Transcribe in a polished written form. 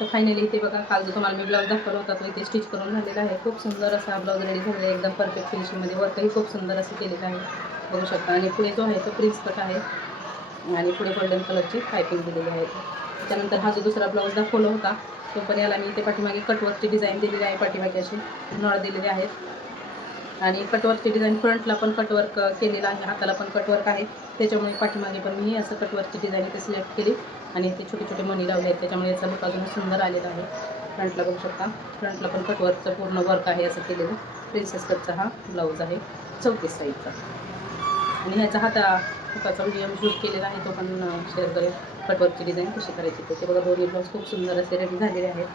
तर फायनली इथे बघा काल जो तुम्हाला मी ब्लाऊज दाखवला होता तो इथे स्टिच करून झालेला आहे. खूप सुंदर असा ब्लाऊज रेडी झालेला आहे. एकदम परफेक्ट फिनिशिंगमध्ये वर्कही खूप सुंदर असं केलेलं आहे, बघू शकता. आणि पुढे जो आहे तो प्रिन्स कट आहे आणि पुढे गोल्डन कलरची पायपिंग दिलेली आहे. त्याच्यानंतर हा जो दुसरा ब्लाऊज दाखवला होता तो पण याला मी इथे पाठीमागे कटवर्कची डिझाईन दिलेली आहे. पाठीमागे अशी नळ दिलेले आहेत आणि कटवर्कची डिझाईन फ्रंटला पण कटवर्क केलेलं आहे, हाताला पण कटवर्क आहे. त्याच्यामुळे पाठीमागे पण मी असं कटवर्कची डिझाईन इथे सिलेक्ट केली आणि इथे छोटे छोटे मणी लावले आहेत. त्याच्यामुळे याचा लुक अजून सुंदर आलेला आहे. फ्रंटला बघू शकता, फ्रंटला पण कटवर्कचं पूर्ण वर्क आहे असं केलेलं. प्रिन्सेस कटचा हा ब्लाऊज आहे 34 साईजचा. आणि ह्याचा हाताचा व्हिडिओ मी शूट केलेला आहे, तो पण शेअर करेल. कटवर्कची डिझाईन कशी करायची ते बघा. दोन्ही ब्लाऊज खूप सुंदर असे रेडी झालेले आहेत.